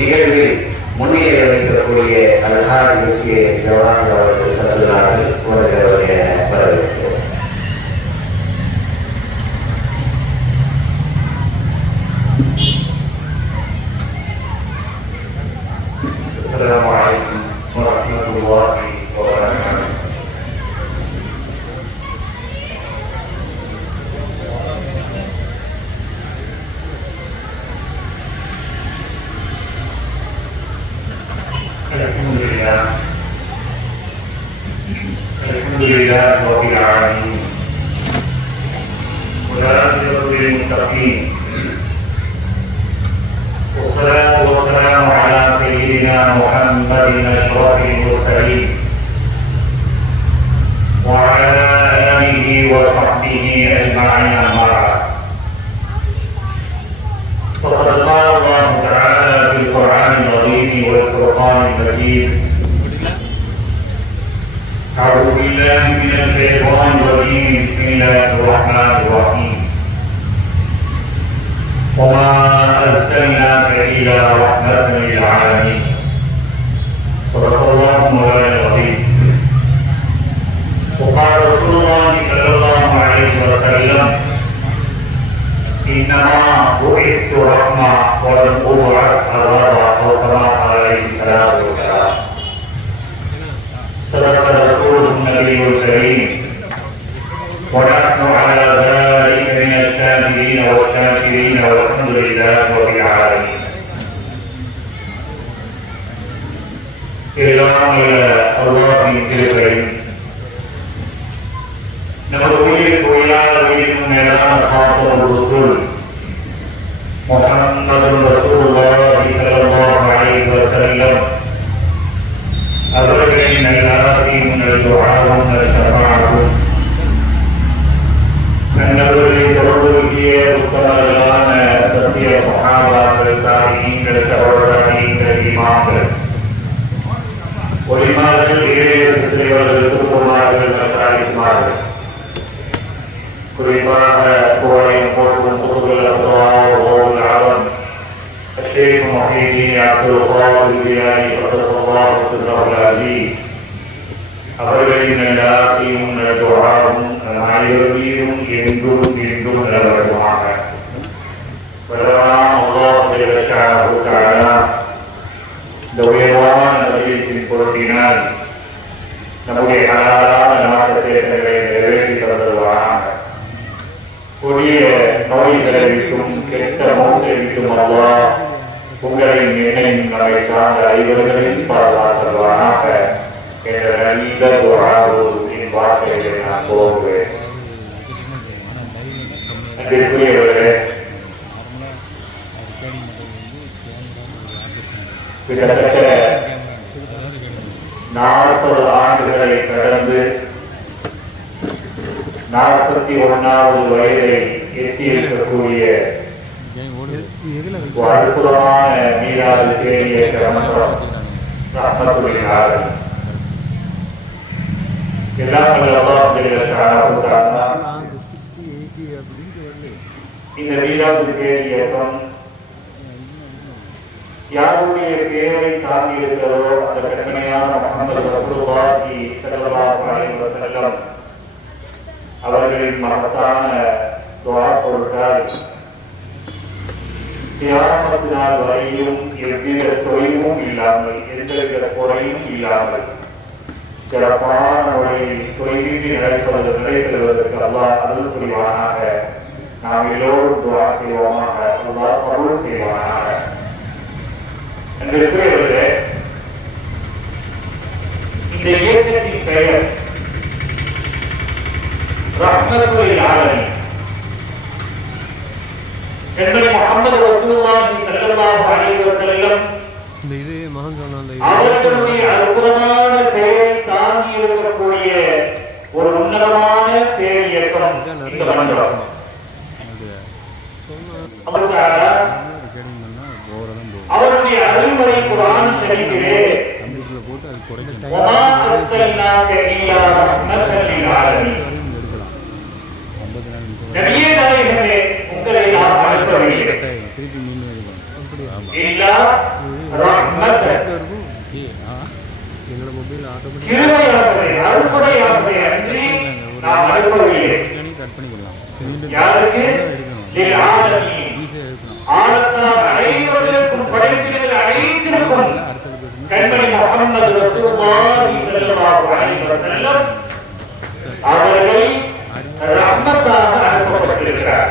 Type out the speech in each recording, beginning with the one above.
நிகழ்வில் முன்னிலை வைக்கக்கூடிய அழகான நிகழ்ச்சியை ஜவஹர் அவர்கள் தந்துள்ளார்கள். அவர்களுடைய வரவேற்பு. السلام عليكم ورحمة الله وبركاته. الحمد لله رب العالمين والعاقبة للمتقين والصلاة والسلام على سيدنا محمد أشرف المرسلين وعلى آله وصحبه أجمعين أما بعد. فقد قال الله تعالى في القرآن العظيم والفرقان المجيد: أعوذ بالله من الشيطان الرجيم. بسم الله الرحمن الرحيم. وما أرسلناك إلا رحمة للعالمين. صدق الله مولانا العظيم. وقال رسول الله صلى الله عليه وسلم: إنما بعثت رحمة ولم أبعث عذابا، أو كما قال عليه الصلاة والسلام. صدق رسول النبي الكريم، ونحن على ذلك من الشاهدين والشاكرين، والحمد لله رب العالمين. அல்லாஹ்வின் கிருபை நமது உயிர் கோயிலான உயிரினும் மேலான காப்போம் ரசூல் முஹம்மது ரசூலுல்லாஹி ஸல்லல்லாஹு அலைஹி வஸல்லம் அவர்களின் நல்லாசியும் துஆவும் ஷஃபாஅத்தும் நன்னவர்களை தொடர்புடைய உத்தமர்களான சத்திய சஹாபாக்கள், தாபீன்கள், தபூதாபீன்கள், இமாம்கள், ஒலிமார்கள், இளைஞர் சிறுவர்கள், திருக்குமார்கள், மசாயிமார்கள், குறிப்பாக கோடையும் போற்றும் புதுகள் அப்துல்லாஹ் ஆலம் الشيخ محي الدين عبد القادر الجيلاني قدس الله سره العزيز அவர்களின் நல்லாசியும் துஆவும் அனைவரையும் என்றும் என்றும் நிலவரமாக. வல்லவனான அல்லாஹ் ஜல்ல ஷஅனஹு தஆலா இந்த உயர்வான நபியின் பொருட்டினால் நம்முடைய ஹலாலான நாட்டத்தை நிறைவேற்றி தருவானாக. கொடிய நோய்களை விட்டும் கெட்ட மௌத்தை விட்டும் அல்லாஹ் உங்களின் என்னையும் நம்மை சார்ந்த ஐவர்களையும் பாதுகாத்தருவானாக என்ற நல்ல துஆவின் வார்த்தைகளை நான் போகுவேன். அன்பிற்குரியவர்களே, கிட்டத்தட்ட 40 ஆண்டுகளை கடந்து 41வது வயதை எட்டியிருக்கக்கூடிய அற்புதமான மீராது தேடிய கிரமம் ரஹ்மத்துல்லாஹி எல்லாம் அல்லாஹ் ஜல்ல ஷஅனஹு தஆலா இந்த மீராது தேடியவன் யாருடைய பேரை தாங்கி இருக்கிறதோ அந்த கண்மணியான முஹம்மது ரசூலுல்லாஹி ஸல்லல்லாஹு அலைஹி வஸல்லம் அவர்களின் மகத்தான துஆ பொருட்டால் கியாமத் நாள் வரையிலும் எவ்வித தொய்வும் இல்லாமல், எந்தவித குறையும் இல்லாமல் சிறப்பான முறையில் தொய்வின்றி நடைபெறுவதற்கு அல்லாஹ் அருள் புரிவானாக. நாம் எல்லோரும் துஆ செய்வோமாக. அல்லாஹ் கபூல் செய்வானாக. அன்பிற்குரியவர்களே, இந்த இயக்கத்தின் பெயர் ரஹ்மத்துல் ஆலமீன். என்பது முஹம்மது ரசூலுல்லாஹி ஸல்லல்லாஹு அலைஹி வஸல்லம் அவர்களுடைய அற்புதமான பெயரை தாங்கி இருக்கக்கூடிய ஒரு உன்னதமான பேர் இயக்கம் இந்த மண்டலம். அவருடைய அருள்மறை குர்ஆன் ஷரீஃபிலே வமா அர்ஸல்னாக இல்லா ரஹ்மத்தல் லில் ஆலமீன், நபியே நாயகமே, உங்களை நாம் அனுப்பவில்லை இல்லா ரஹ்மத் கிருபையாகவே அருள்படையாகவே அன்றி நாம் அனுப்பவில்லை. யாருக்கு? ஆழத்தால் அனைவருக்கும் படைப்பினர்கள் அனைத்திற்கும் கண்மணி முஹம்மது ரசூலுல்லாஹி ஸல்லல்லாஹு அலைஹி வஸல்லம் அவர்கள் ரஹ்மத்தாக அனுப்பப்பட்டிருக்கிறார்.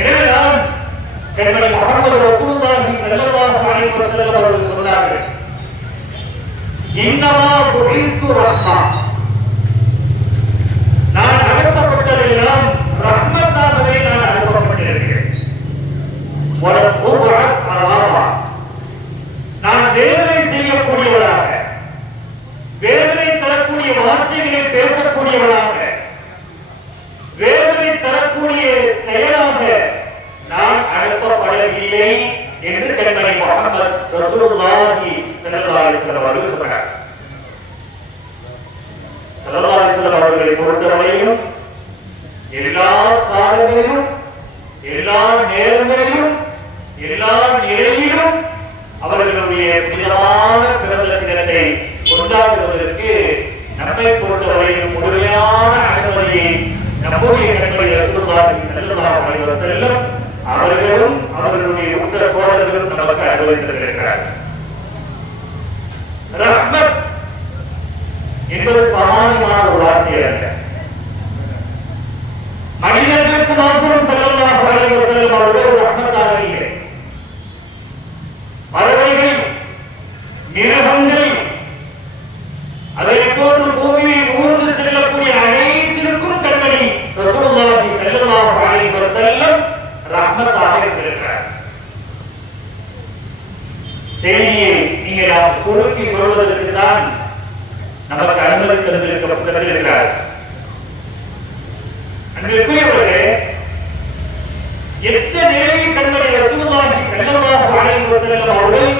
எனவே நாம் கண்மணி முஹம்மது ரசூலுல்லாஹி ஸல்லல்லாஹு அலைஹி வஸல்லம் அவர்கள் சொன்னார்கள், இன்னமா புஇத்து ரஹ்மா, நான் அனுப்பப்பட்டதெல்லாம் ரஹ்மத்தாகவே நான் அனுப்பப்பட்டிருக்கிறேன். நான் வேதனை செய்யக்கூடியவராக, வேதனை தரக்கூடிய வார்த்தைகளை பேசக்கூடியவராக, வேதனை தரக்கூடிய செயலாக நான் அனுப்பப்படவில்லை என்று கண்மணி முஹம்மது ரசூலுல்லாஹி ஸல்லல்லாஹு அலைஹி வஸல்லம் அவர்கள் சொன்னார். ஸல்லல்லாஹு அலைஹி வஸல்லம் அவர்களை பொறுத்தவரையிலும் எல்லா காலங்களிலும், எல்லா நேரங்களிலும், எல்லா நிலையிலும் அவர்களுடைய புனிதமான பிறந்த தினத்தை கொண்டாடுவதற்கு நம்மை பொறுத்தவரையிலும் முழுமையான அனுமதியை நம்முடைய கண்மணி ரசூலுல்லாஹி ஸல்லல்லாஹு அலைஹி வஸல்லம் அவர்களும் அவர்களுடைய உற்ற தோழர்களும் நமக்கு அனுமதித்திருக்கிறார்கள். ரஹ்மத் என்பது சாமானியமான ஒரு வார்த்தை அல்ல. மனிதர்களுக்கு மாத்திரம் ஸல்லல்லாஹு அலைஹி வஸல்லம் அவர்கள் ரஹ்மத்தாக இல்லை. பறவைகள், மிருகங்கள், அதே போன்று பூமியில் ஊர்ந்து செல்லக்கூடிய அனைத்திற்கும் கண்மணி ரசூலுல்லாஹி ஸல்லல்லாஹு அலைஹி வஸல்லம் ரஹ்மத்தாக இருக்கிறார். செய்தியை நீங்க நாம் சுருக்கி சொல்வதற்கு தான் நமக்கு அனுமதி தந்திருக்கிறார். அன்பிற்குரியவர்களே, எந்த நிலையில் கண்மணி ரசூலுல்லாஹி ஸல்லல்லாஹு அலைஹி வஸல்லம் அவர்கள்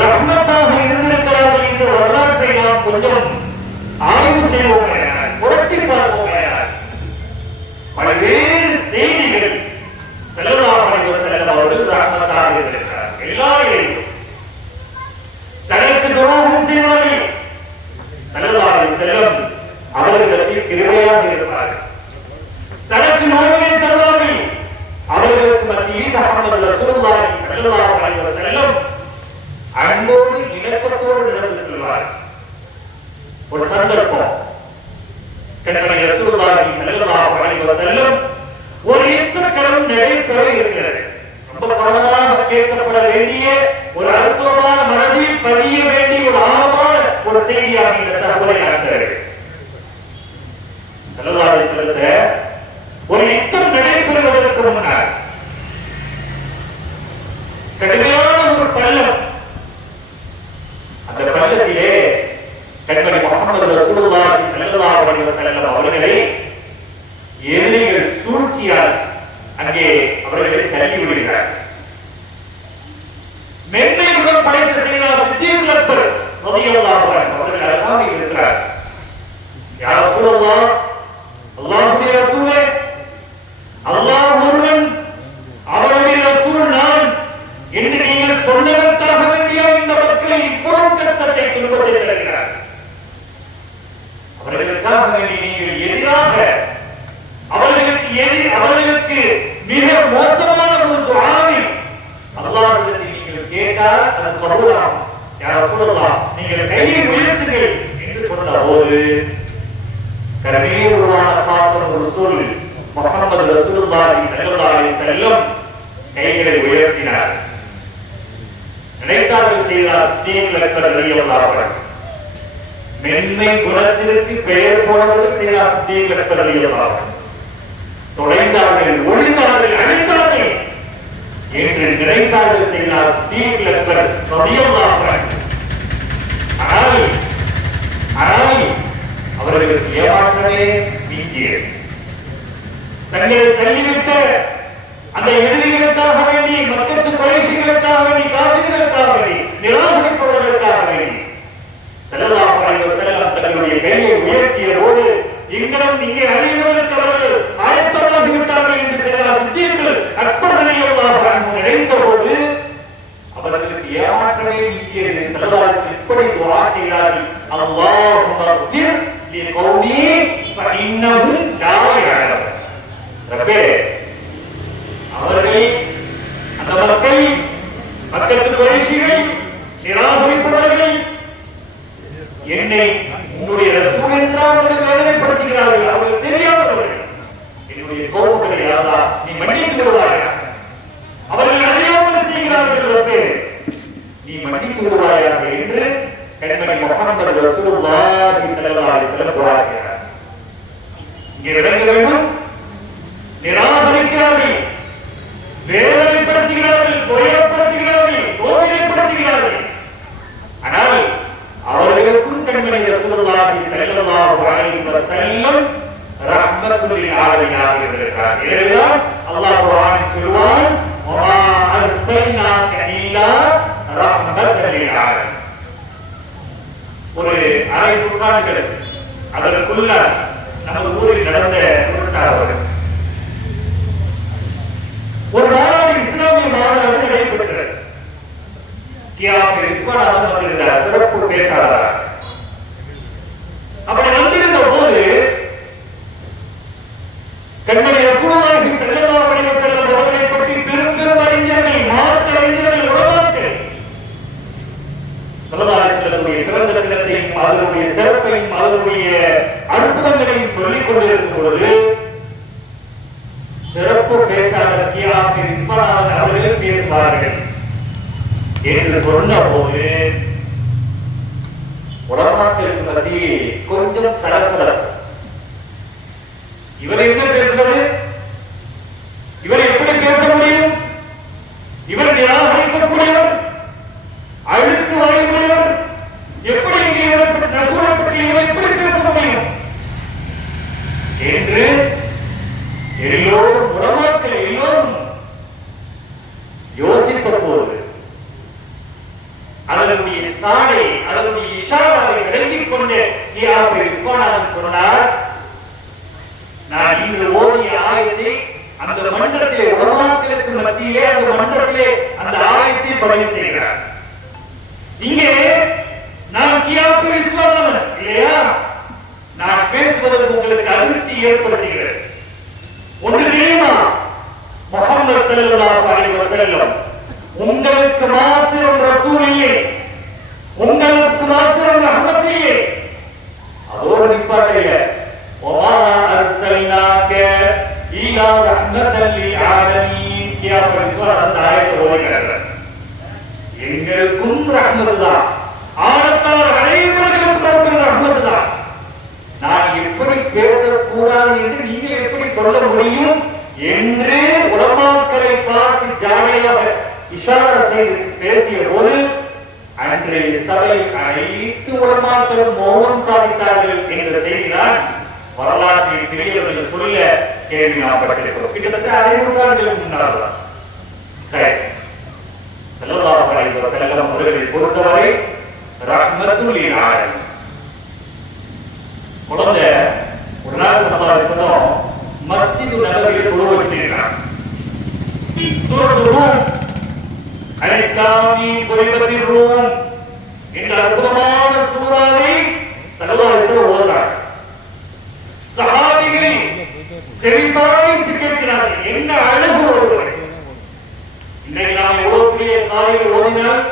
ரஹ்மத்தாக இருந்திருக்கிறார்கள் என்ற வரலாற்றை நாம் கொஞ்சம் ஆய்வு செய்வோம், புரட்டி பார்ப்போம். பல்வேறு செய்திகள் ஸல்லல்லாஹு அலைஹி வஸல்லம் அவர்கள் ரஹ்மத்தாக இருந்திருக்கிறார். எல்லா நிலையிலும் தனக்கு துரோகம் செய்வார்கள், ஸல்லல்லாஹு அலைஹி வஸல்லம் அவர்களுக்கு கிருபையாக இருப்பார்கள். தனக்கு நோயை தருவார்கள், அவர்களுக்கு மத்தியில் முஹம்மது ரசூலுல்லாஹி ஸல்லல்லாஹு அலைஹி வஸல்லம் அன்போடு இணக்கத்தோடு நடந்து கொள்வார்கள். ஒரு சந்தர்ப்பம், கண்மணி ரசூலுல்லாஹி ஸல்லல்லாஹு அலைஹி வஸல்லம் ஒரு இத்தக்கரம் நடைபெற இருக்கிறது. ரொம்ப கவனமாக கேட்கப்பட வேண்டிய ஒரு அற்புதமான மனதில் பதிய வேண்டிய ஒரு ஆழமான ஒரு செய்தியாக இந்த தகவலை நடக்கிறது. ஸல்லல்லாஹு அலைஹி வஸல்லம் ஒரு யுத்தம் நடைபெறுவதற்கு முன்னால் கடுமையான ஒரு பள்ளம், அந்த பள்ளத்திலே கண்மணி முஹம்மது ரசூலுல்லாஹி ஸல்லல்லாஹு அலைஹி வஸல்லம் அவர்களை எதிரிகள் சூழ்ச்சியால் அங்கே அவர்களை தள்ளி விடுகிறார். மென்மையுடன் படைத்த செய்தார் சித்தீக் அக்பர் ரலியல்லாஹு அன்ஹு அவர்கள் அருகாமை இருக்கிறார். யா ரசூலல்லாஹ், அல்லாஹ்வுடைய ரசூலே, அல்லாஹ் ஒருவன், அவருடைய ரசூல் நான் என்று நீங்கள் சொன்னதற்காக வேண்டிய இந்த மக்கள் இவ்வளவு கஷ்டத்தை துன்பத்தை தருகிறார். அவர்களுக்காக வேண்டி நீங்கள் எதிராக அவர்களுக்கு மிக மோசமான ஒரு துஆவை அல்லாஹ்விடத்தில் நீங்கள் கேட்டால் அது கபூலாகும். யா ரசூலல்லாஹ், நீங்கள் கையை உயர்த்துங்கள் என்று சொன்னபோது கருணை உருவான காத்தம் ரசூல் முஹம்மது ரசூலுல்லாஹி ஸல்லல்லாஹு அலைஹி வஸல்லம் கைகளை உயர்த்தினார். நினைத்தார்கள் செய்தார் சித்தீக் அக்பர் ரலியல்லாஹு அன்ஹு. மென்மை குணத்திற்கு பெயர் போனவர்கள் செய்தார் சித்தீக் அக்பர் ரலியல்லாஹு அன்ஹு. தொலைந்தார்கள், ஒளிந்தார்கள், அழிந்தார்கள் என்று நினைத்தார்கள் செய்தார் சித்தீக் அக்பர் ரலியல்லாஹு அன்ஹு. ஆனால் அவர்களுக்கு ஏமாற்றமே நீங்கியது. தங்களை தள்ளிவிட்ட அந்த எதிரிகளுக்காக வேண்டி, மக்களுக்கு குறைஷிகளுக்காக வேண்டி, காபிர்களுக்காக வேண்டி, நிராகரிப்பவர்களுக்காக வேண்டி ஸல்லல்லாஹு அலைஹி வஸல்லம் தங்களுடைய கையை உயர்த்திய போது இங்கே அழிவதற்கு அவர்கள் ஆயத்தமாகிவிட்டார்கள் என்று சித்தீக் அக்பர் ஸல்லல்லாஹு இப்படி துஆ செய்தார்கள், அல்லாஹும்ம ஃபிர் லிகௌமி ஃபஇன்னஹும் லா யஅலமூன். ரப்பே, அவர்கள் அந்த மக்கள், மக்கத்து குறைஷிகள், நிராகரிப்பவர்கள் என்னை உன்னுடைய ரசூல் என்றால் அவர்கள் வேதனைப்படுத்துகிறார்கள், அவர்கள் தெரியாதவர்கள். என்னுடைய கோபங்களை யாரா நீ மன்னித்து விடுவாயா? அவர்கள் அறியாமல் செய்கிறார்கள், ரப்பே நீ மன்னித்து விடுவாயாக என்று கண்மணி முஹம்மது ரசூலுல்லாஹி ஸல்லல்லாஹு அலைஹி வஸல்லம் துஆ செய்கிறார். இங்கே விளங்க வேண்டும், நிராகரிக்கிறார்கள், வேதனைப்படுத்துகிறார்கள், துயரப்படுத்துகிறார்கள், கோபப்படுத்துகிறார்கள். ஆனால் அவர்களுக்கும் கண்மணி ரசூலுல்லாஹி ஸல்லல்லாஹு அலைஹி வஸல்லம் ரஹ்மத்துல் லில் ஆலமீனாக இருக்கிறார். எனவேதான் அல்லாஹ் குர்ஆனில் சொல்வான், வமா அர்ஸல்னாக இல்லா ரஹ்மத்துல் லில் ஆலமீன். ஒரு அரை நூற்றாண்டுகள் அதற்குள்ள நமது ஊரில் நடந்த நூற்றாண்டு ஒரு மாநாடு, இஸ்லாமிய மாநாடு நடைபெற்றது. விஸ்வநாதன் வந்திருந்தார் சிறப்பு பேச்சாளராக. அப்படி வந்திருந்த போது கண்மணி ரசூலுல்லாஹி ஸல்லல்லாஹு அலைஹி வஸல்லம் அவர்களை பற்றி பெரும் பெரும் அறிஞர்கள், மார்க்க அறிஞர்கள், உலமாக்கள் ஸல்லல்லாஹு அலைஹி வஸல்லமுடைய பிறந்த தினத்தையும் அதனுடைய சிறப்பையும் அதனுடைய அற்புதங்களையும் சொல்லிக் கொண்டிருக்கும் பொழுது சிறப்பு பேச்சாளர் விஸ்வநாதன் அவர்கள் பேசுவார்கள் என்று சொன்ன போது உலமாக்களுக்கு மத்தியில் கொஞ்சம் சலசலப்பு. இவர் என்ன பேசுவது? இவர் எப்படி பேச முடியும்? இவர் நிராகரிக்கக்கூடியவர், அழுத்து வரையுடையவர், எப்படி இங்கே ரசூலைப்பற்றி இவர் எப்படி பேச முடியும் என்று எல்லோரும் உலமாக்கள் எல்லோரும் யோசித்த போது அதனுடைய சாடை, அதனுடைய இஷாராவை விளங்கிக் கொண்டு விஸ்வநாதன் சொன்னார், நான் இன்று ஓடிய ஆயத்தை அந்த மன்றத்திலே உலமாக்களுக்கு மத்தியிலே அந்த மன்றத்திலே அந்த ஆயத்தை பதிவு செய்கிறார். இங்கே நான் விஸ்வநாதன் இல்லையா, நான் பேசுவதற்கு உங்களுக்கு அதிருப்தி ஏற்படுத்துகிறது. ஒன்று தெரியுமா, முஹம்மது ஸல்லல்லாஹு அலைஹி வஸல்லம் உங்களுக்கு மாத்திரம் ரசூல் இல்லை, உங்களுக்கு மாத்திரம் ரஹ்மத் இல்லை. அதோடு நிப்பாட்டல, வமா அர்ஸல்னாக இல்லா ரஹ்மத்தல் லில் ஆலமீன். அந்த ஆயத்தை ஓதுகிறார். எங்களுக்கும் ரஹ்மத் தான், ஆனத்தார் அனைவருக்கும் ரஹ்மத் தான். நான் எப்படி பேசக்கூடாது என்று நீங்கள் எப்படி சொல்ல முடியும் என்று உலமாக்களை பார்த்து ஜாலியாக இஷாரா செய்து பேசிய போது அன்றைய சபை அனைத்து உலமாக்களும் மௌனம் சாதித்தார்கள் என்ற செய்திதான் வரலாற்றில் பெரியவர்கள் சொல்ல கேள்வி நாம் பட்டிருக்கிறோம். கிட்டத்தட்ட 500 ஆண்டுகளுக்கு முன்னால் ஸல்லல்லாஹு அலைஹி வஸல்லம் அவர்களை பொறுத்தவரை ரஹ்மத்துல் லில் ஆலமீன். குழந்தை ஒரு நாள் சொன்னோம், மஸ்ஜிது நபவியில் தொழு வச்சிருக்கிறாங்க. சூரத்து ரூம், அலிஃப் லாம் மீம் குலிபத்திர் ரூம் என்ற அற்புதமான சூறாவை ஸல்லல்லாஹு அலைஹி வஸல்லம் ஓதுறாங்க. சஹாபிகள் செவிசாய்த்து கேட்கிறார்கள், என்ன அழகு ஒருவர். இன்னைக்கு நாம் எவ்வளவு பெரிய காலையில் ஓதினால்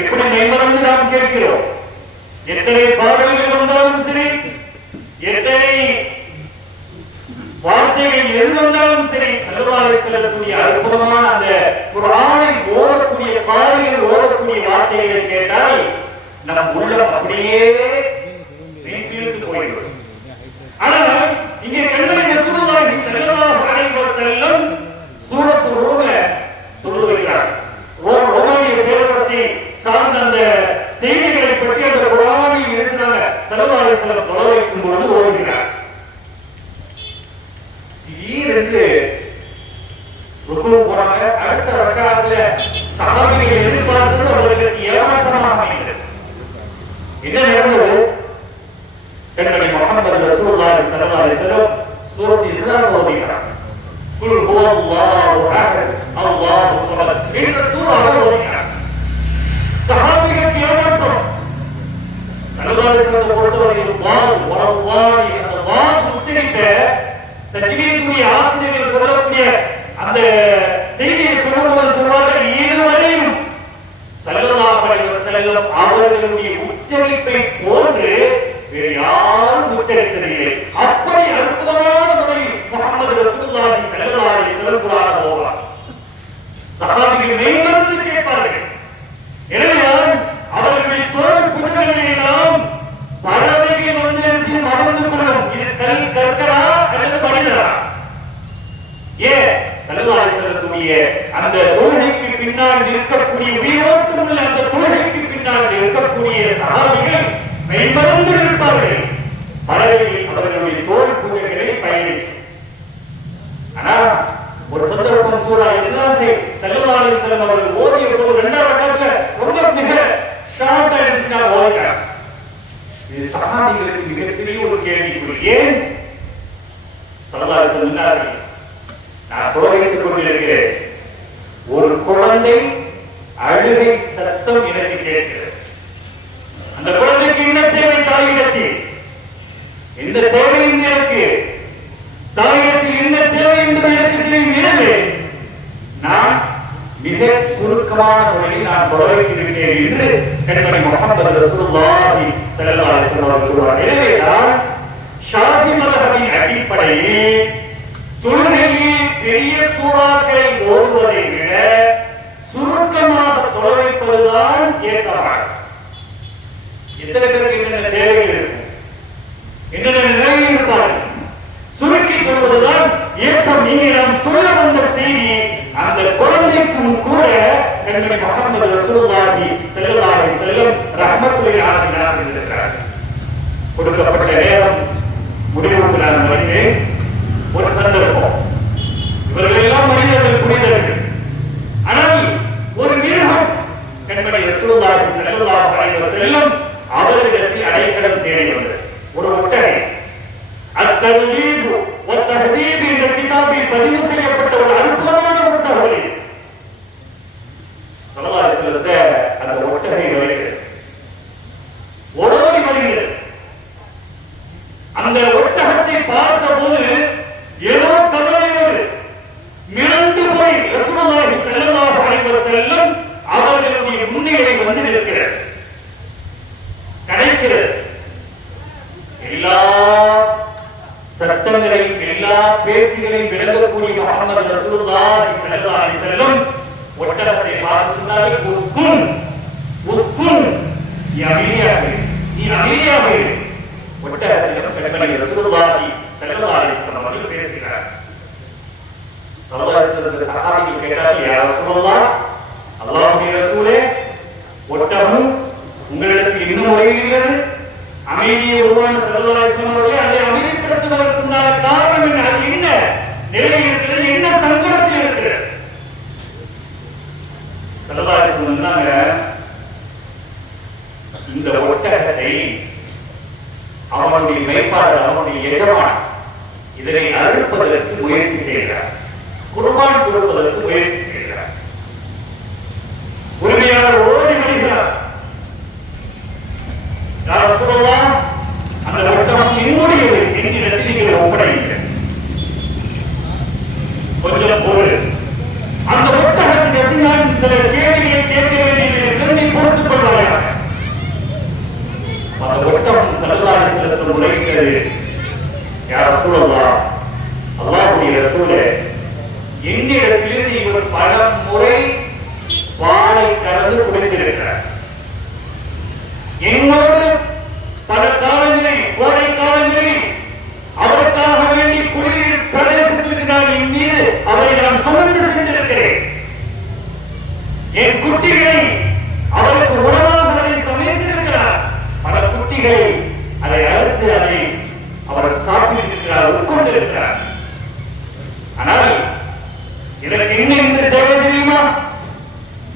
எப்படி மெய்மறந்து நாம் கேட்கிறோம். எத்தனை பாடல்கள் வந்தாலும் சரி, எத்தனை வார்த்தைகள் எது வந்தாலும் சரி, ஸல்லல்லாஹு அலைஹி வஸல்லம் அற்புதமான அந்த குர்ஆனை ஓதக்கூடிய காலையில் ஓதக்கூடிய வார்த்தைகளை கேட்டால் நம் உள்ளம் அப்படியே மெய்சிலிர்த்து போய்விடும். ஆனால் இங்கே கண்மணி ரசூலுல்லாஹி ஸல்லல்லாஹு அலைஹி வஸல்லம் சூரத்து ரூம தொழு வைக்கிறார். ரோமானிய பேரரசை சார்ந்த அந்த செய்திகளை பற்றி அந்த குர்ஆனை எழுதினாங்க. ஸல்லல்லாஹு அலைஹி வஸல்லம் தொழ வைக்கும் பொழுது ஓதுகிறார். திடீரென்று ருக்கு போறாங்க. அடுத்த ரக்காத்துல சஹாபிகள் எதிர்பார்த்தது அவர்களுக்கு ஏமாற்றமாக அமைந்தது. என்ன நடந்தது? கண்மணி முஹம்மது ரசூலுல்லாஹி ஸல்லல்லாஹு அலைஹி வஸல்லம் சூரத் இக்லாஸ் ஓதுகிறார். குல் ஹுவல்லாஹு அஹத் அல்லாஹு ஸமத் என்ற சூறாவை ஓதுகிறார். சஹாபிகளுக்கு ஏமாற்றம். உச்சரிப்ப தஜ்வீதுடைய ஆசிரியர்கள் சொல்லக்கூடிய அந்த செய்தியை சொல்லும்போது சொல்வார்கள், இதுவரையும் ஸல்லல்லாஹு அலைஹி வஸல்லம் அவர்களுடைய உச்சரிப்பை போன்று வேறு யாரும் உச்சரித்ததில்லை. அப்படி அற்புதமான முறையில் முஹம்மது ரசூலுல்லாஹி ஸல்லல்லாஹு அலைஹி வஸல்லம் குர்ஆன் ஓதுவார். சஹாபிகள் மெய்மறந்து கேட்பார்கள். எனவேதான் அவர்களுடைய தோல் புஜங்களில் எல்லாம் பறவைகள் வந்து நடந்து கொள்ளும். இது கற்களா அல்லது மனிதரா? ஏன் ஸல்லல்லாஹு அலைஹி வஸல்லமுடைய அந்த தொழுகைக்கு பின்னால் இருக்கக்கூடிய உயிரோட்டம் உள்ள அந்த தொழுகைக்கு பின்னால் இருக்கக்கூடிய சஹாபிகள் மெய்மறந்து இருப்பார்கள். பறவைகள் அவர்களுடைய தோல் புஜங்களை பயணிக்கும். ஆனால் ஒரு சந்தர்ப்பம் சூரா இக்லாஸை ஸல்லல்லாஹு அலைஹி வஸல்லம் அவர்கள் ஓதிய போது இரண்டாவது ரக்காத்துல ரொம்ப மிக ஷார்ட்டா இருந்தாங்க ஓதுறாங்க. இது சஹாபிகளுக்கு மிகப்பெரிய ஒரு கேள்விக்குறி. ஏன் ஸல்லல்லாஹு அலைஹி வஸல்லம் சொன்னார்கள், நான் தொழுகைத்துக் கொண்டிருக்கிறேன், ஒரு குழந்தை அழுகை சத்தம் எனக்கு கேட்கிறது. அந்த குழந்தைக்கு என்ன தேவை? தாயிடத்தில் எந்த தேவையும் எனக்கு தாயிடத்தில் என்ன தேவை என்பது எனக்கு தெரியும். எனவே நான் மிக சுருக்கமான முறையில் நான் தொலைவிக்கிறேன் என்று கண்மணி முஹம்மது ரசூலுல்லாஹி ஸல்லல்லாஹு அலைஹி வஸல்லம் சொல்றார். எனவே நான் ஷாஃபி மذஹபின் அடிப்படையில் தொழுகையில் பெரிய சூறாக்களை ஓதுவதை விட சுருக்கமாக தொலைவைப்பதுதான் ஏற்றமாகும். எத்தனை பேருக்கு என்னென்ன தேவைகள் இருக்கும், என்னென்ன நிலையில் இருப்பார்கள், சுருக்கி சொல்வதுதான் ஏற்றம். நீங்க நாம் சொல்ல வந்த செய்தி அந்த குழந்தைக்கும் கூட கண்மணி முஹம்மது ரசூலுல்லாஹி ஸல்லல்லாஹு அலைஹி வஸல்லம் ரஹ்மத்துல் ஆலமீனாக இருக்கிறார். கொடுக்கப்பட்ட நேரம் முடிவுக்கு நான் வருகிறேன். ஒரு சந்தர்ப்பம், இவர்கள் எல்லாம் மனிதர்கள், புனிதர்கள். ஆனால் ஒரு மிருகம் கண்மணி ரசூலுல்லாஹி ஸல்லல்லாஹு அலைஹி வஸல்லம் அவர்களிடத்தில் அடைக்கலம் தேடி வந்தது. ஒரு ஒட்டகை. அத்தர்லீபு வத்தஹதீப் என்ற கிதாபில் பதிவு செய்யப்பட்ட ஒரு அற்புதமான ஒட்டகை. ஸல்லல்லாஹு அலைஹி வஸல்லம் அந்த ஒட்டகை வருகிறது, ஓடோடி வருகிறது. அந்த ஒட்டகத்தை பார்த்தபோது ஏதோ கவலையோடு மிரண்டு போய் ரசூலுல்லாஹி ஸல்லல்லாஹு அலைஹி வஸல்லம் அவர்களுடைய முன்னிலை வந்து நிற்கிறது, கிடைக்கிறது. எல்லா சட்டங்களையும் எல்லா பேச்சுகளையும் விளங்கக்கூடிய முஹம்மது ரசூலுல்லாஹி ஸல்லல்லாஹு அலைஹி வஸல்லம் ஒட்டகத்தை பார்த்து சொன்னார்கள், உஸ்குன் உஸ்குன், நீ அமைதியாக இரு, நீ அமைதியாக இரு. ஒட்டகத்திடம் கண்மணி ரசூலுல்லாஹி ஸல்லல்லாஹு அலைஹி வஸல்லம் அவர்கள் பேசுகிறார். ஸல்லல்லாஹு அலைஹி வஸல்லம் சஹாபிகள் கேட்டார்கள், யா ரசூலல்லாஹ், அல்லாஹ்வுடைய ரசூலே, ஒட்டகம் உங்களிடத்தில் என்ன முறையிடுகிறது? அமைதியை உருவான ஸல்லல்லாஹு அலைஹி வஸல்லம் அவர்களே, அதை அமைதிப்படுத்துவதற்குண்டான காரணம் என்ன? அது என்ன நிலையில் இருக்கிறது? என்ன சங்கடத்தில் இருக்கிறது? ஸல்லல்லாஹு அலைஹி வஸல்லம் சொன்னாங்க, இந்த ஒட்டகத்தை அவனுடைய மேய்ப்பாளர், அவனுடைய எஜமான் இதனை அறுப்பதற்கு முயற்சி செய்கிறார், குர்பான் கொடுப்பதற்கு முயற்சி செய்கிறார். உரிமையாளர் ஓடி வருகிறார், யா ரசூலல்லாஹ், அந்த ஒட்டகம் என்னுடையது, என்னிடத்தில் நீங்கள் ஒப்படையுங்கள், கொஞ்சம் பொருள். அந்த ஒட்டகத்திற்கு நான் சில கேள்விகளை கேட்க வேண்டியதை பொறுத்துக் கொள்வாயாக. அந்த ஒட்டகம் ஸல்லல்லாஹு அலைஹி வஸல்லம் உரைக்கிறது, யா ரசூலல்லாஹ், அல்லாஹ்வுடைய ரசூலே, என்னிடத்திலிருந்து இவர் பல முறை பாலை கலந்து குடித்திருக்கிறார். என்னோடு பல காலங்களில், கோடை காலங்களில் அவருக்காக வேண்டி குளிர் பிரதேசத்திற்கு நான் என் மீது அவரை நான் சுமந்து சென்றிருக்கிறேன். என் குட்டிகளை அவருக்கு உணவாக அதை சமைத்திருக்கிறார். பல குட்டிகளை அதை அறுத்து அதை அவர் சாப்பிட்டிருக்கிறார், உட்கொண்டிருக்கிறார். ஆனால் இதற்கு என்ன இந்த தேவை தெரியுமா?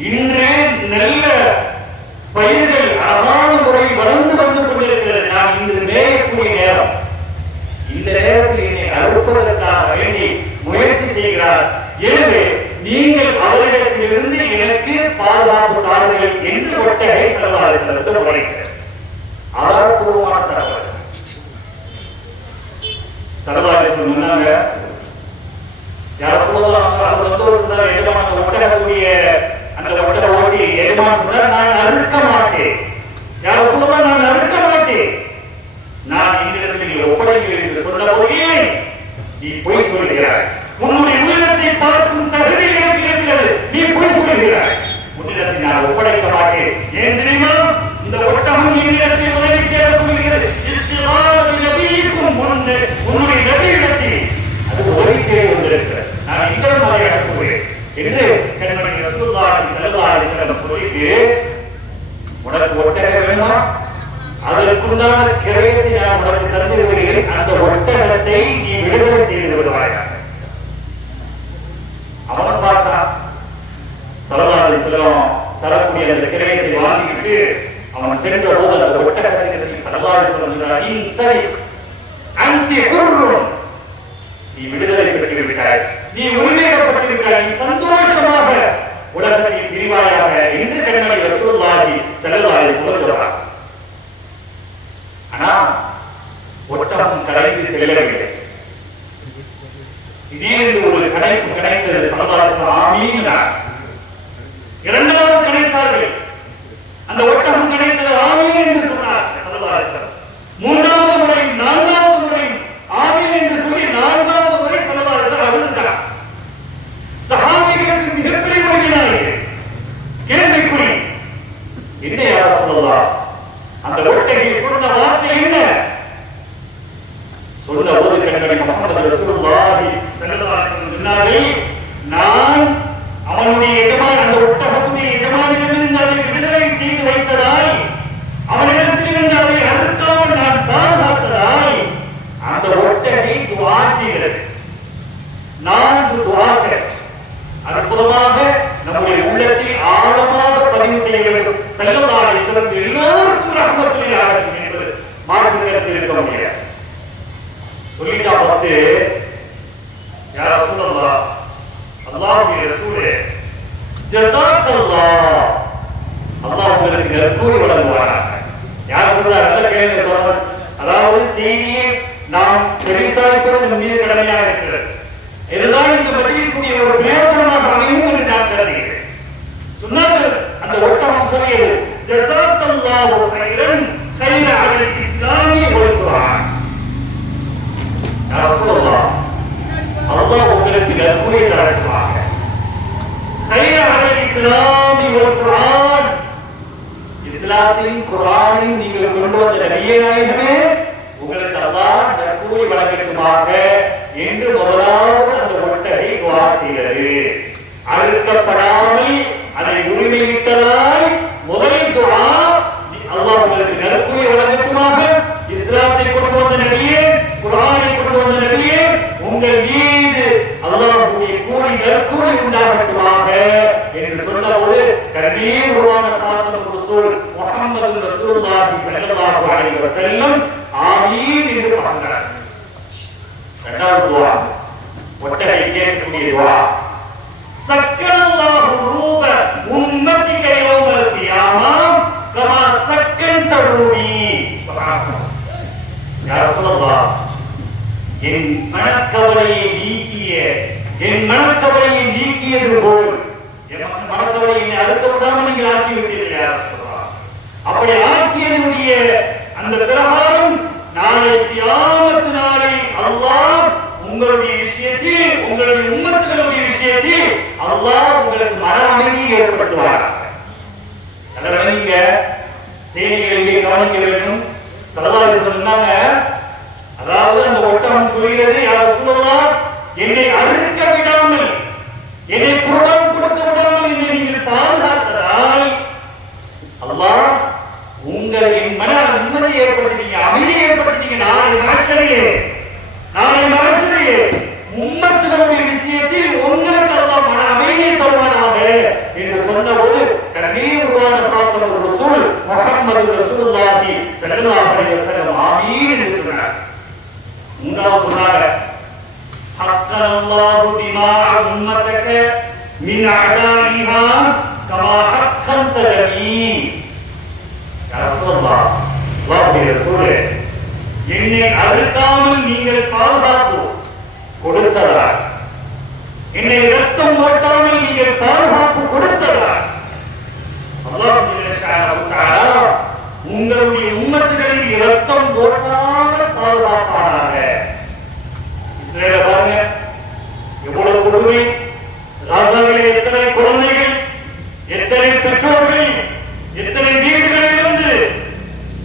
இன்று நல்ல பயிர்கள் அழகான முறையில் வளர்ந்து வந்து கொண்டிருக்கிறது. நான் இன்று மேயக்கூடிய நேரம், இந்த நேரத்தில் என்னை அறுப்பதற்காக வேண்டி முயற்சி செய்கிறார். எனவே நீங்கள் அவரிடத்திலிருந்து எனக்கு பாதுகாப்பு தாருங்கள் என்று ஒட்டகை ஸல்லல்லாஹு அலைஹி வஸல்லம் உரைக்கிறார். ஆதாரபூர்வமான தகவல். ஒட்டக்கூடிய அந்த ஒட்டை ஓட்டி எஜமான் சொன்னார், நான் அறுக்க மாட்டேன். யாரும் சொல்லுவா, நான் அறுக்க மாட்டேன், நான் என்னிடத்தில் நீ ஒப்படைக்கிறேன் என்று சொன்ன போதே நீ பொய் சொல்கிறாய். உன்னுடைய உள்ளத்தை பார்க்கும் தகுதி எனக்கு இருக்கிறது, நீ பொய் சொல்கிறாய். உன்னிடத்தில் நான் ஒப்படைக்க மாட்டேன். ஏன் தெரியுமா? இந்த ஒட்டகம் என்னிடத்தில் உதவி கேட்க சொல்கிறது. உன்னுடைய நபியிடத்தில் அது உதவிக்கே வந்திருக்கிறது. நான் இந்த முறை அனுப்புகிறேன் என்று கண்மணி ரசூலுல்லாஹி ஸல்லல்லாஹு அலைஹி வஸல்லம் சொல்லிட்டு, உனக்கு ஒட்டகம் வேணுமா? அதற்குண்டான கிரயத்தை நான் உனக்கு தந்து விடுகிறேன். அந்த ஒட்டகத்தை நீ விடுதலை செய்து விடுவாயாக. அவன் பார்த்தான், ஸல்லல்லாஹு அலைஹி வஸல்லம் தரக்கூடிய அந்த கிரயத்தை வாங்கிட்டு அவன் சென்ற போது அந்த ஒட்டகத்தை ஸல்லல்லாஹு அலைஹி வஸல்லம் சொன்னார், இன்தலி அன்தி ஹுர்ரும், நீ விடுதலை பெற்று விட்டாய், நீ உரிமையாக்கப்பட்டிருக்கிறாய், நீ சந்தோஷமாக உலகத்தை பிரிவாயாக என்று கண்மணி ரசூலுல்லாஹி ஸல்லல்லாஹு அலைஹி வஸல்லம் சொல்றார். ஆனா ஒட்டகம் கடைந்து செல்லவில்லை. திடீரென்று ஒரு கடைப்பு கிடைத்தது. ஸல்லல்லாஹு ஆமீனார். இரண்டாவது கிடைத்தார்கள். அந்த ஒட்டகம் கிடைத்தது, ஆமீன் என்று சொன்னார் ஸல்லல்லாஹு அலைஹி வஸல்லம். மூன்றாவது முறை, நான்காவது முறை ஆமீன் என்று சொல்லி நான்காவது முறை ஸல்லல்லாஹு அலைஹி வஸல்லம் அழுதார். சஹாபிகளுக்கு மிகப்பெரிய உரிமையாயிரு. கேள்விக்குறி, என்ன யா ரசூலுல்லாஹ், அந்த ஒட்டகை சொன்ன வார்த்தை என்ன? சொன்ன ஒரு கண்மணி முஹம்மது ரசூலுல்லாஹி ஸல்லல்லாஹு அலைஹி வஸல்லம் சொன்னார்கள், நான் அவனுடைய எஜமான், அந்த ஒட்டகத்துடைய எஜமானிடமிருந்து அதை விடுதலை செய்து வைத்ததாய், அவனிடத்திலிருந்து அதை அறுக்காமல் நான் பாதுகாத்ததாய், அந்த ஒட்டகை துஆ செய்கிறது. 4 துஆக்கள் அற்புதமாக நம்முடைய உள்ளத்தில் ஆழமாக பதிவு செய்ய வேண்டும். ஸல்லல்லாஹு அலைஹி வஸல்லம் எல்லோருக்கும் ரஹ்மத்துல் ஆலமீன் என்பது மாற்று கருத்து இருக்க முடியாது. சொல்லிட்டா ஃபர்ஸ்ட், யா ரசூலல்லாஹ், அல்லாஹ்வுடைய ரசூலே, ஜஸாக்கல்லாஹ், அல்லாஹ் உங்களுக்கு நற்கூலி வழங்குவாராக. யார் சொல்றார்? நல்ல கேள்வி சொல்றாங்க. அதாவது செய்தியை நாம் செவிசாய்ப்பது நம்முடைய கடமையாக இருக்கிறது. இதுதான் இந்த மஜ்லிஸுடைய ஒரு பிரயோஜனமாக அமையும் என்று நான் கருதுகிறேன். சொன்னார்கள், அந்த ஒட்டகம் சொல்லியது, ஜஸாக்கல்லாஹு கைரன் கைர அலல் இஸ்லாமி வல் குர்ஆன். யா ரசூலல்லாஹ், அல்லாஹ் உங்களுக்கு நற்கூலி தரட்டுமாக. கைர அலல் இஸ்லாமி வல் குர்ஆன், இஸ்லாத்தையும் குர்ஆனையும் நீங்கள் கொண்டு வந்த நபியே நாயகமே, உங்களுக்கு அல்லாஹ் நற்கூலி வழங்கட்டுமாக என்று முதலாவது அந்த ஒட்டகை துஆ செய்கிறது. அறுக்கப்படாமல் அதை உரிமையிட்டதால் முதல் துஆ, அல்லாஹ் உங்களுக்கு நற்கூலி வழங்கட்டுமாக, இஸ்லாத்தை கொண்டு வந்த நபியே, குர்ஆனை கொண்டு வந்த நபியே, உங்கள் மீது அல்லாஹ்வுடைய கூலி நற்கூலி உண்டாகட்டுமாக என்று சொன்னபோது கருணை உருவான காத்தம் ரசூல் முஹம்மது ரசூலுல்லாஹி ஸல்லல்லாஹு அலைஹி வஸல்லம் ஆமீன் என்று சொன்னார். இரண்டாவது துஆ, ஒட்டகை கேட்கக்கூடிய துஆ, சக்கனல்லாஹு ரூப உம்மத்திக யௌமல் கியாமா கமா சக்கன்த ரூபி. யா ரசூலல்லாஹ், என் மனக்கவலையை நீக்கியது போல் என் மனக்கவலையை அடுத்த விடாமல் நீங்கள் ஆக்கி விட்டீர்கள். யா ரசூலல்லாஹ், அப்படி ஆக்கியதுடைய அந்த பிரகாரம் நாளை கியாமத் நாளை அல்லாஹ் உங்களுடைய விஷயத்தில், உங்களுடைய உம்மத்துகளுடைய விஷயத்தில் அல்லாஹ் உங்களுக்கு மன அமைதியை ஏற்படுத்துவார். அதனால நீங்க செய்திகளை கவனிக்க வேண்டும். ஸல்லல்லாஹு அலைஹி வஸல்லம் சொன்னாங்க, அதாவது அந்த ஒட்டகம் சொல்கிறது, யா ரசூலல்லாஹ், என்னை அறுக்க விடாமல், என்னை குர்பான் கொடுக்க விடாமல் என்னை நீங்கள் பாதுகாத்ததால் அல்லாஹ் உங்களை என் மன நிம்மதியை ஏற்படுத்தினீங்க, அமைதியை ஏற்படுத்தினீங்க. நாளை மறுசரியே உம்மத்துகளுடைய விஷயத்தில் உங்களுக்கு அல்லாஹ் மன அமைதியை தருவானாக என்று சொன்னபோது கருணை உருவான காத்தம் ரசூல் முஹம்மது ரசூலுல்லாஹி ஸல்லல்லாஹு அலைஹி வஸல்லம் ஆமீன் என்று சொன்னார். மூன்றாவது சொன்னாங்க, ஹக்கல்லாஹு திமாஅ உம்மத்தக மின் அடாஇஹா கமா ஹக்கன்த லீ. யா ரசூலல்லாஹ், அல்லாஹ்வுடைய ரசூலே, என்னை அறுக்காமல் நீங்கள் பாதுகாப்பு கொடுத்ததால் என்னை ரத்தம் ஓட்டாமல் நீங்கள் பாதுகாப்பு கொடுத்ததால் அல்லாஹ் உங்களுடைய உம்மத்துகளில் ரத்தம் ஓட்டாமல் பாதுகாப்பானாக. இஸ்ரேல பாருங்க எவ்வளவு கொடுமை. ராஜாவிலே எத்தனை குழந்தைகள், எத்தனை பெற்றோர்கள், எத்தனை வீடுகளிலிருந்து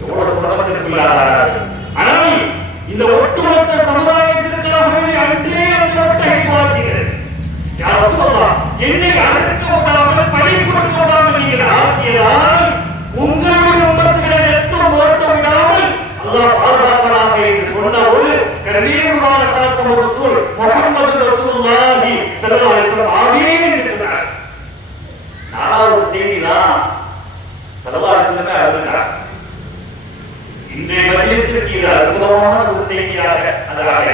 எவ்வளவு சிரமத்திற்குள்ளாகிறார்கள். ஆனால் இந்த ஒட்டுமொத்த சமுதாயத்திற்காகவே அன்றே அந்த ஒட்டகை வாசிகள் யார் சொல்லலாம் என்னை அறுக்க விடாமல் பழி கொடுக்க விடாமல் நீங்கள் ஆக்கியதால் உங்களுடைய உம்மத்துகளை ரத்தம் ஓட்ட விடாமல் அல்லாஹ் பாதுகாப்பனாக என்று சொன்னபோது கரீமான சாத்தம் ரசூல் முஹம்மது ரசூலுல்லாஹி ஸல்லல்லாஹு அலைஹி வஸல்லம் ஆமீன் என்று சொன்னார். நாலாவது செய்திதான் ஸல்லல்லாஹு அலைஹி வஸல்லம் அருளினார். இன்றைய மஜ்லிஸிற்கு இது அற்புதமான ஒரு செய்தியாக அதாக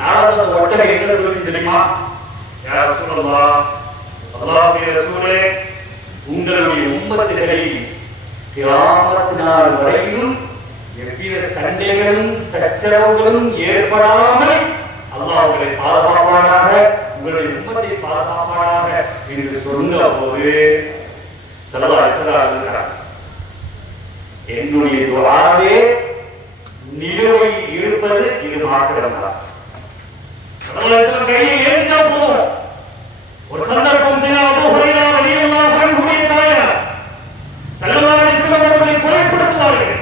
நாலாவது ஒட்டகை என்ன சொல்லுது தெரியுமா? யா ரசூலல்லாஹ், அல்லாஹ்வுடைய ரசூலே, உங்களுடைய உம்மத்துகளை கியாமத் நாள் வரையிலும் எவ்வித சண்டைகளும் சச்சரவுகளும் ஏற்படாமல் அல்லாஹ் உங்களை பாதுகாப்பானாக, உங்களுடைய உம்மத்தை பாதுகாப்பானாக என்று சொன்ன போது ஸல்லல்லாஹு அலைஹி வஸல்லம் இருக்கிறார். என்னுடைய துஆவே நிலுவையில் இருப்பது இது மாத்திரம்தான். கையை ஏற்றினா போதும். ஒரு சந்தர்ப்பம் அபூ ஹுரைரா ரலியல்லாஹு அன்ஹு தாயார் ஸல்லல்லாஹு அலைஹி வஸல்லம் அவர்களை குறைப்படுத்துவார்கள்.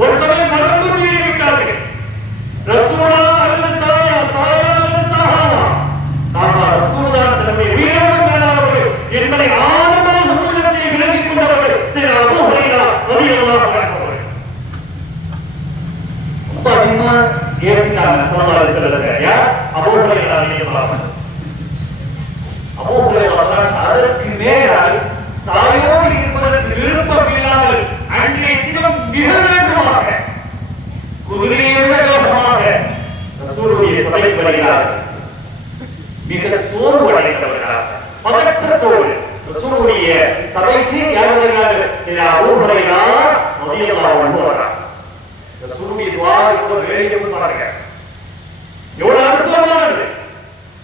ஒரு சமயம் மறந்து விட்டார்கள். ரசூலா அல்லது தாயா, தாயா அல்லது தாஹா, தாஹா ரசூலுல்லாஹ் தன்னுடைய உயிரோடு மேலானவர்கள் என்பதை ஆழமாக உள்ளத்தை விளங்கிக் கொண்டவர்கள் சில அபூ ஹுரைரா ரலியல்லாஹு அன்ஹு அவர்கள். ரொம்ப அதிகமா ஏசினாங்க ஸல்லல்லாஹு அலைஹி வஸல்லம். யார்? அபூ ஹுரைரா ரலியல்லாஹு அன்ஹு. அபூ ஹுரைரா அதற்கு மேலால் தாயோடு இருப்பதற்கு விருப்பம் இல்லாமல் அன்றைய தினம் மிக வேகமாக குதிரையை விட வேகமாக ரசூலுடைய சபைக்கு வருகிறார்கள். மிக சோர்வடைந்தவர்களாக பதற்றத்தோடு ரசூலுடைய சபைக்கு யார் வருகிறார்கள்? சில அபூ ஹுரைரா ரலியல்லாஹு அன்ஹு வராங்க. ரசூலுடைய துஆ எவ்வளவு வேலையை பாருங்க, எவ்வளவு அற்புதமானது.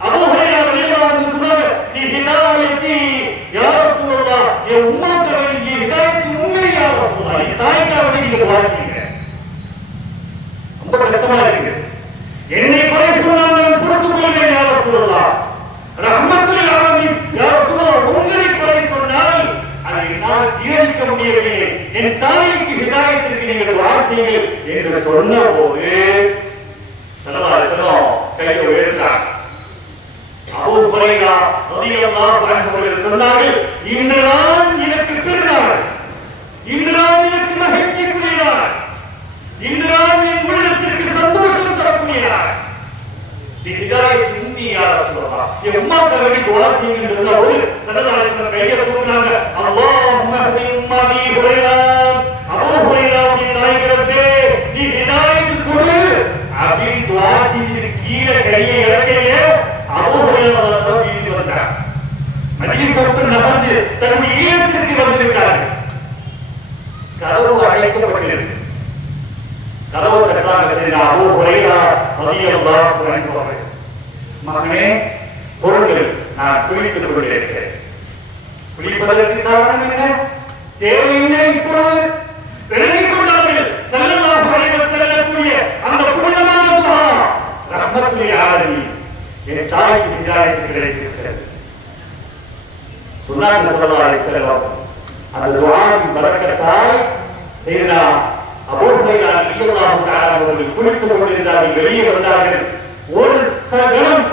அபூ ஹுரைரா ரலியல்லாஹு அன்ஹு சொன்னாங்க, நீ ஹிதாயத்தி யா ரசூலுல்லாஹ், என் உம்மத்துக்கு நீ ஹிதாயத் உண்மை யா ரசூலுல்லாஹ், நீ தாய்க்காக நீங்க வாழ்க்கீங்க. ரொம்ப கஷ்டமா இருக்கு. என்னை குறை சொன்னால் நான் பொறுத்துக் கொள்வேன் யா ரசூலுல்லாஹ். ரஹ்மத்துல் ஆலமீன் யா ரசூலுல்லாஹ், உங்களை குறை சொன்னால் அதை என்னால் ஜீரணிக்க முடியவில்லை. என் தாய்க்கு ஹிதாயத்திற்கு நீங்கள் துஆ செய்யுங்கள் என்று சொன்னபோது ஸல்லல்லாஹு அலைஹி வஸல்லம் கையை உயர்த்தினார். அபூ ஹுரைரா ரலியல்லாஹு அன்ஹு அவர்கள் சொன்னார்கள், இன்றுதான் எனக்கு பெருநாள், இன்றுதான் எனக்கு மகிழ்ச்சிக்குரிய நாள், இன்றுதான் என் உள்ளத்திற்கு சந்தோஷம் தரக்கூடிய நாள். ஹிதாயத் உம்மி யா ரசூலுல்லாஹ், என் உம்மத்துக்கு வேண்டி துஆ செய்யுங்க என்று சொன்னபோது ஸல்லல்லாஹு அலைஹி வஸல்லம் கையை தூக்கினாங்க. அல்லாஹும்ம ஹதி உம்மி ஹுரைரா, அபூ ஹுரைராவுடைய நாயகரே, நீ ஹிதாயத் கொடு அப்படின்னு துஆ செய்து கீழே கையை இறக்கையிலே அபூ ஹுரைரா வீட்டுக்கு வந்தார். மஜ்லிஸ் விட்டு நகர்ந்து தன்னுடைய இல்லத்திற்கு வந்திருக்கிறார்கள். கதவு அடைக்கப்பட்டிருக்கு. கதவு தட்டாங்க. சரி, அபூ ஹுரைரா ரலியல்லாஹு அன்ஹு அவர்கள், மகனே பொருள்கள், நான் குளித்துக் கொண்டிருக்கிறேன். குளிப்பதற்கு காரணம் என்ன, தேவை என்ன? இப்பொழுது விளங்கிக் கொண்டார்கள். ஸல்லல்லாஹு அலைஹி வஸல்லம் அந்த புனிதமான துஆ, ரஹ்மத்துல் ஆலமீன், என் தாய்க்கு ஹிதாயத் கிடைத்திருக்கிறது சொன்னாங்க ஸல்லல்லாஹு அலைஹி வஸல்லம். அந்த துஆவின் பரக்கத்தால் சையதுனா அபூ ஹுரைரா ரலியல்லாஹு தஆலா அவர்கள் குளித்துக் கொண்டிருந்தார்கள். வெளியே வந்தார்கள். ஒரு சகலம்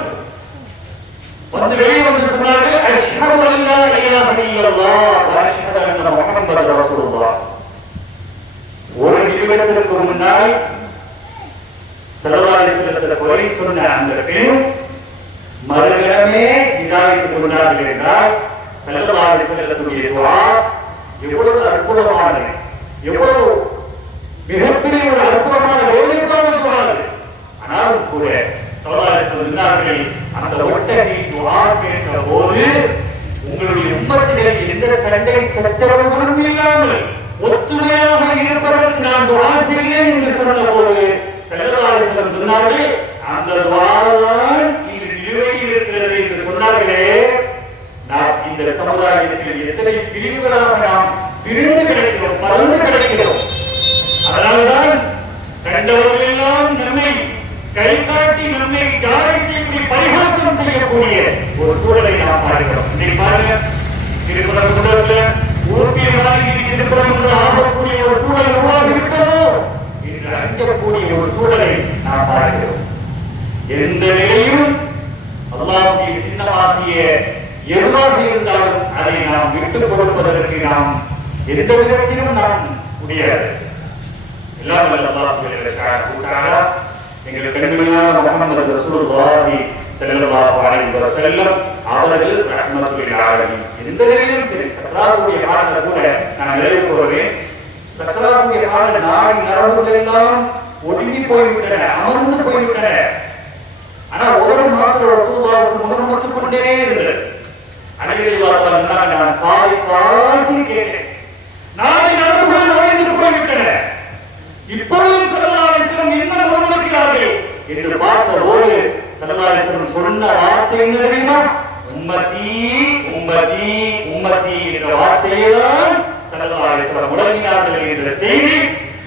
வந்து வெளியே வந்து சொன்னார்கள், அஷ்ஹது அல்லா இலாஹ இல்லல்லாஹ் வ அஷ்ஹது அன்ன முஹம்மது ரசூலுல்லாஹ். ஒரு நிமிடத்திற்கு முன்னால் ஸல்லல்லாஹு அலைஹி வஸல்லம் குறை சொன்ன அந்த பெண் மறுகணமே ஹிதாயத் கொண்டார்கள் என்றால் ஸல்லல்லாஹு அலைஹி வஸல்லமுடைய துஆ எவ்வளவு அற்புதமானது, எவ்வளவு மிகப்பெரிய ஒரு அற்புதமான வேலைக்கான துஆ. ஆனாலும் கூட ஸல்லல்லாஹு அலைஹி வஸல்லம் அந்த ஒட்டகை துஆ கேட்ட போது உங்களுடைய உம்மத்திலே எந்த சண்டை சச்சரவுகளும் இல்லாமல் ஒத்துமையாக இருப்பதற்கு நான் துஆ செய்கிறேன் என்று சொன்ன போது ஸல்லல்லாஹு அலைஹி வஸல்லம் சொன்னார்கள், அந்த துஆ தான் இது நிலுவையில் இந்த சமுதாயத்தில் எத்தனை பிரிவுகளாக நாம் பிரிந்து கிடைக்கிறோம், பறந்து கிடைக்கிறோம். அதனால்தான் கண்டவர்கள் எல்லாம் நம்மை கை காட்டி நம்மை ஜாரை செய்யக்கூடிய பரிகாசம் செய்யக்கூடிய ஒரு சூழலை நாம் பார்க்கிறோம். இன்னைக்கு பாருங்க, திருக்குறள் கூடல ஊர்பிய மாதிரி திருக்குறள் என்று ஆகக்கூடிய ஒரு சூழல் உருவாகிவிட்டதோ என்று அஞ்சக்கூடிய ஒரு சூழலை நாம் பார்க்கிறோம். எந்த நிலையிலும் அல்லாஹ்வுடைய சின்னமாகிய எதுவாக இருந்தாலும் அதை நாம் விட்டுக் கொடுப்பதற்கு நாம் எந்த விதத்திலும் நாம் முடியாது. எல்லாம் எங்கள் கடுமையான முஹம்மது ரசூலுல்லாஹி ஸல்லல்லாஹு அலைஹி வஸல்லம் அவர்கள் ரஹ்மத்துல் ஆலமீன். எந்த நிலையிலும் சரி, சக்கராத்துடைய காலத்துல கூட நான் நிறைவு கூறுவேன். சக்கராத்துடைய கால நாடி நரம்புகள் எல்லாம் ஒடுங்கி போய்விட்டன, அமர்ந்து போய்விட்டன. ஆனா உடல் மாற்ற ரசூலுல்லாஹ்வுக்கு முன்னமுற்று கொண்டே இருந்தது. அனைவரும் நான் காய்ச்சி கேட்டேன், நாடி நரம்புகள் நுழைந்து போய்விட்டன, இப்பொழுதும் ஸல்லல்லாஹு அலைஹி வஸல்லம் என்ன முன்னமுறுக்கிறார்கள் என்று பார்த்தபோது ஸல்லல்லாஹு அலைஹி வஸல்லம் சொன்ன வார்த்தை என்ன தெரியுமா? உம்மத்தி உம்மத்தி உம்மத்தி என்ற வார்த்தையைதான் ஸல்லல்லாஹு அலைஹி வஸல்லம் முழங்கினார்கள் என்ற செய்தி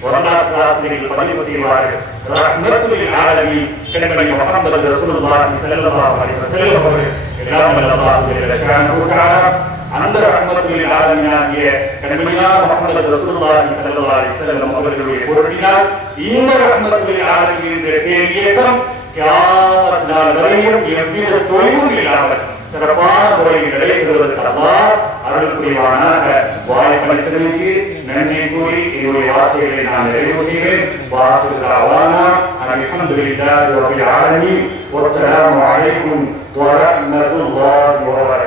வரலாற்று ஆசிரியர்கள் பதிவு செய்வார்கள். ரஹ்மத்துல் ஆலமீன் கண்மணி முஹம்மது ரசூலுல்லாஹி ஸல்லல்லாஹு அலைஹி வஸல்லம் அவர்கள் எல்லாம் அல்லாஹ் ஜல்ல ஷானஹு தஆலா அந்த ரஹ்மத்துல் ஆலமீனாகிய கண்மணியான முஹம்மது ரசூலுல்லாஹி ஸல்லல்லாஹு அலைஹி வஸல்லம் அவர்களுடைய பொருட்டினால் இந்த ரஹ்மத்துல் ஆலமீன் என்ற பேர் இயக்கம் கியாமத் நாள் வரையும் எவ்வித தொய்வும் இல்லாமல் சிறப்பான முறையில் நடைபெறுவதற்கு அல்லாஹ் அருள் புரிவானாக. வாய்ப்பளித்தமைக்கு நன்றி கூறி என்னுடைய வார்த்தைகளை நான் நிறைவு செய்வேன். வாஹிரு தஅவானா அல்ஹம்துலில்லாஹி ரப்பில் ஆலமீன். வஸ்ஸலாமு அலைக்கும் வரஹ்மத்துல்லாஹி வபரகாத்துஹு.